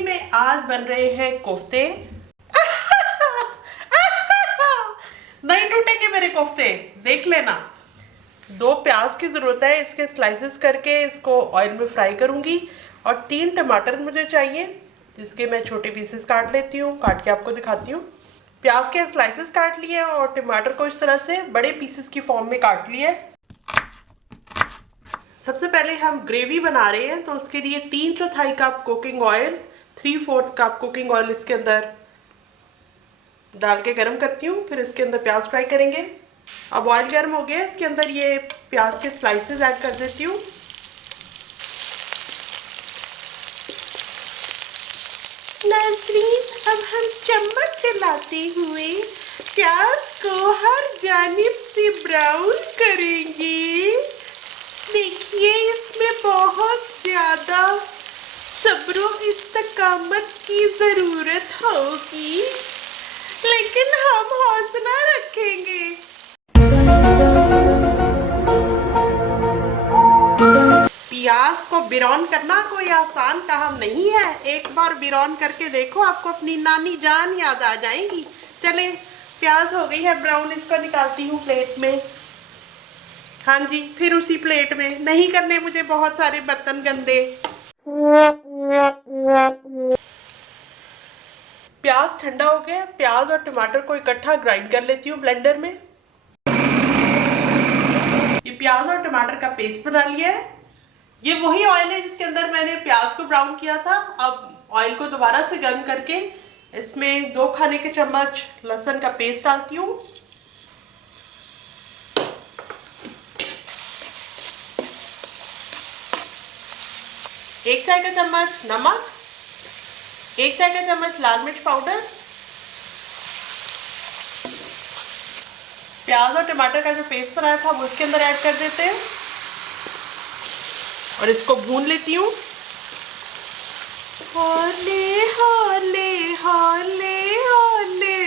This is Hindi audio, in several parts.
में आज बन रहे हैं कोफ्ते। नहीं टूटेंगे मेरे कोफ्ते, देख लेना। 2 प्याज की जरूरत है, इसके स्लाइसेस करके इसको ऑयल में फ्राई करूंगी। और 3 टमाटर मुझे चाहिए, जिसके मैं छोटे पीसेस काट लेती हूँ, काट के आपको दिखाती हूँ। प्याज के स्लाइसेस काट लिए और टमाटर को इस तरह से बड़े पीसेस की फॉर्म में काट लिए। सबसे पहले हम ग्रेवी बना रहे हैं, तो उसके लिए 3/4 cup cooking oil, 3/4 cup cooking oil इसके अंदर डाल के गर्म करती हूँ। फिर इसके अंदर प्याज फ्राई करेंगे। अब ऑयल गर्म हो गया, इसके अंदर ये प्याज के स्लाइसेस ऐड कर देती हूँ। नाज़रीन, अब हम चम्मच चलाते हुए प्याज को हर जानिब से ब्राउन करेंगे। देखिए, इसमें बहुत ज़्यादा सब्र इस्तकामत की ज़रूरत होगी, लेकिन हम हौसला रखेंगे। प्याज को ब्राउन करना कोई आसान काम नहीं है। एक बार ब्राउन करके देखो, आपको अपनी नानी जान याद आ जाएगी। चले, प्याज हो गई है ब्राउन, इसको निकालती हूँ प्लेट में। हाँ जी, फिर उसी प्लेट में, नहीं करने मुझे बहुत सारे बर्तन गंदे। प्याज ठंडा हो गया, प्याज और टमाटर को इकट्ठा ग्राइंड कर लेती हूँ ब्लेंडर में। ये प्याज और टमाटर का पेस्ट बना लिया है। ये वही ऑयल है जिसके अंदर मैंने प्याज को ब्राउन किया था। अब ऑयल को दोबारा से गर्म करके इसमें 2 खाने के चम्मच लहसुन का पेस्ट डालती हूँ। 1 चाय का चम्मच नमक, 1 चाय का चम्मच लाल मिर्च पाउडर। प्याज और टमाटर का जो पेस्ट बनाया था वो इसके अंदर ऐड कर देते हैं और इसको भून लेती हूँ। हौले हौले हौले हौले।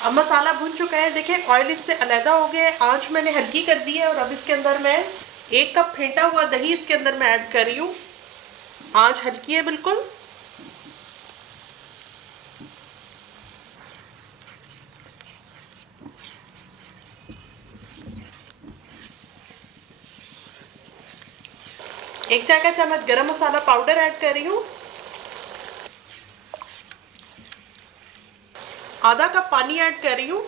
अब मसाला भून चुका है, देखें ऑयल इससे अलग हो गया है। आंच मैंने हल्की कर दी है और अब इसके अंदर मैं 1 कप फेंटा हुआ दही इसके अंदर मैं ऐड कर रही हूँ। आंच हल्की है बिल्कुल। एक चाय का चम्मच गरम मसाला पाउडर ऐड कर रही हूँ। आधा कप पानी ऐड कर रही हूँ।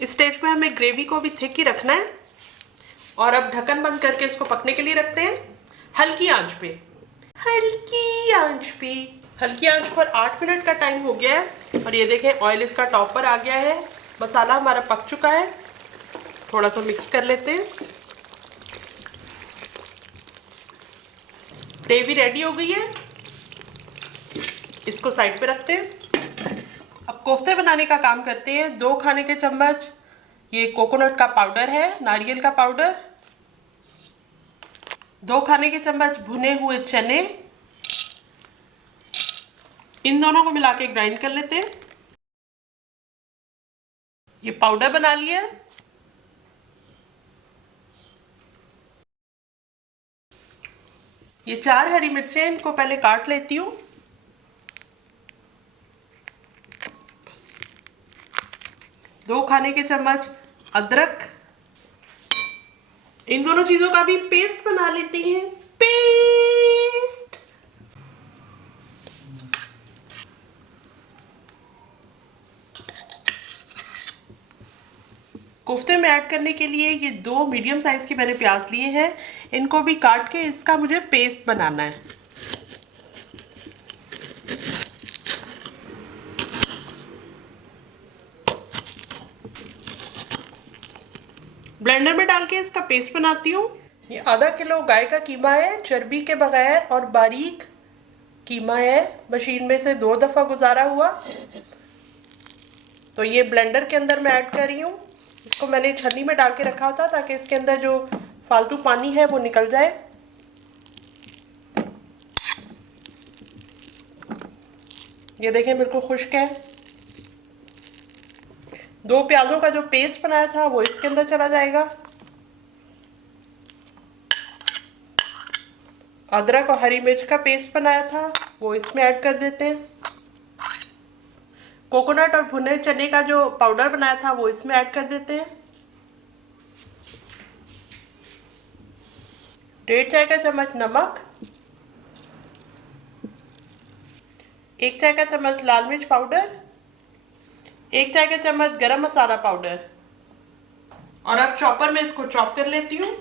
इस स्टेज पे हमें ग्रेवी को भी थिक ही रखना है और अब ढक्कन बंद करके इसको पकने के लिए रखते हैं हल्की आंच पे। हल्की आंच पे, हल्की आंच पर 8 मिनट का टाइम हो गया है और ये देखें ऑयल इसका टॉप पर आ गया है। मसाला हमारा पक चुका है। थोड़ा सा मिक्स कर लेते हैं। ग्रेवी रेडी हो गई है, इसको साइड पे रखते हैं। अब कोफ्ते बनाने का काम करते हैं। 2 खाने के चम्मच ये कोकोनट का पाउडर है, नारियल का पाउडर। 2 खाने के चम्मच भुने हुए चने, इन दोनों को मिला के ग्राइंड कर लेते हैं। ये पाउडर बना लिया। ये 4 हरी मिर्चें, इनको पहले काट लेती हूँ। दो खाने के चम्मच अदरक, इन दोनों चीजों का भी पेस्ट बना लेते हैं। पेस्ट। कोफ्ते में ऐड करने के लिए ये 2 मीडियम साइज की मैंने प्याज लिए हैं, इनको भी काट के इसका मुझे पेस्ट बनाना है। ब्लेंडर में डाल के इसका पेस्ट बनाती हूँ। ये आधा किलो गाय का कीमा है, चर्बी के बगैर और बारीक कीमा है, मशीन में से 2 दफ़ा गुजारा हुआ। तो ये ब्लेंडर के अंदर मैं ऐड कर रही हूँ। इसको मैंने छन्नी में डाल के रखा था ताकि इसके अंदर जो फालतू पानी है वो निकल जाए। ये देखें बिल्कुल खुश्क है। 2 प्याजों का जो पेस्ट बनाया था वो इसके अंदर चला जाएगा। अदरक और हरी मिर्च का पेस्ट बनाया था वो इसमें ऐड कर देते हैं। कोकोनट और भुने चने का जो पाउडर बनाया था वो इसमें ऐड कर देते हैं। 1.5 चाय का चम्मच नमक, 1 चाय का चम्मच लाल मिर्च पाउडर, 1 चाय का चम्मच गरम मसाला पाउडर। और अब चॉपर में इसको चॉप कर लेती हूँ।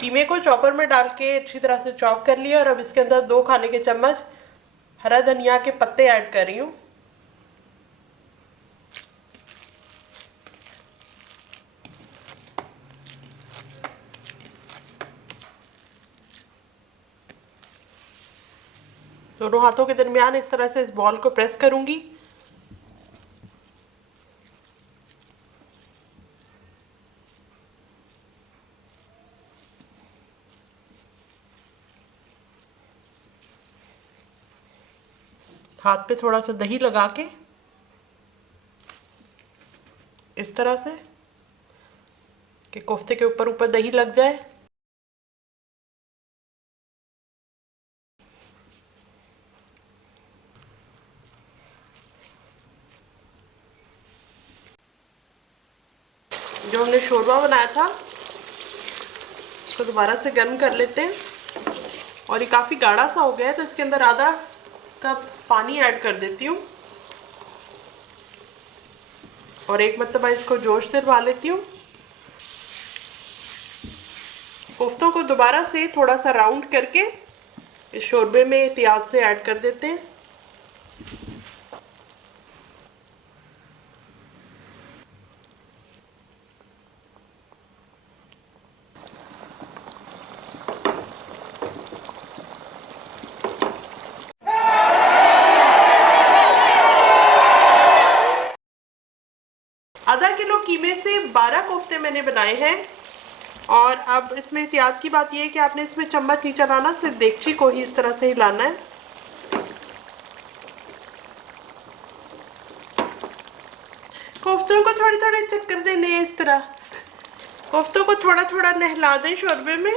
कीमे को चॉपर में डाल के अच्छी तरह से चॉप कर लिया और अब इसके अंदर 2 खाने के चम्मच हरा धनिया के पत्ते ऐड कर रही हूँ। दोनों हाथों के दरमियान इस तरह से इस बॉल को प्रेस करूंगी। हाथ पे थोड़ा सा दही लगा के इस तरह से कि कोफ्ते के ऊपर ऊपर दही लग जाए। जो हमने शोरबा बनाया था उसको दोबारा से गर्म कर लेते हैं। और ये काफ़ी गाढ़ा सा हो गया है तो इसके अंदर आधा कप पानी ऐड कर देती हूँ और एक मरतबा इसको जोश से उबाल लेती हूँ। कोफ्तों को दोबारा से थोड़ा सा राउंड करके इस शोरबे में एहतियात से ऐड कर देते हैं। आधा किलो कीमे से 12 कोफ्ते मैंने बनाए हैं। और अब इसमें एहतियात की बात यह है कि आपने इसमें चम्मच नहीं चलाना, सिर्फ देगची को ही इस तरह से हिलाना है। कोफ्तों को थोड़े थोड़े चक्कर देने हैं इस तरह। कोफ्तों को थोड़ा थोड़ा नहला दें शोरबे में।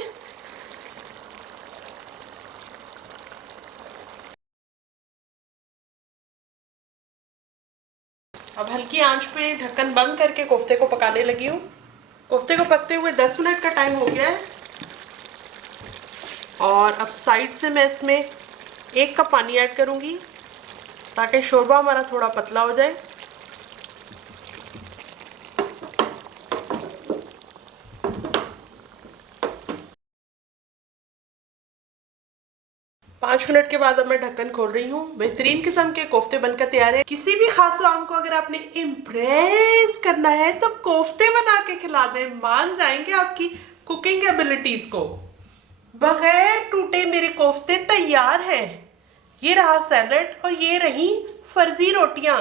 अब हल्की आंच पे ढक्कन बंद करके कोफ्ते को पकाने लगी हूँ। कोफ्ते को पकते हुए 10 मिनट का टाइम हो गया है। और अब साइड से मैं इसमें 1 कप पानी ऐड करूँगी ताकि शोरबा हमारा थोड़ा पतला हो जाए। पाँच मिनट के बाद अब मैं ढक्कन खोल रही हूँ। बेहतरीन किस्म के कोफ्ते बनकर तैयार है। किसी भी खास आम को अगर आपने इम्प्रेस करना है तो कोफ्ते बना के खिला दें, मान जाएंगे आपकी कुकिंग एबिलिटीज को। बगैर टूटे मेरे कोफ्ते तैयार हैं। ये रहा सैलड और ये रही फर्जी रोटियां।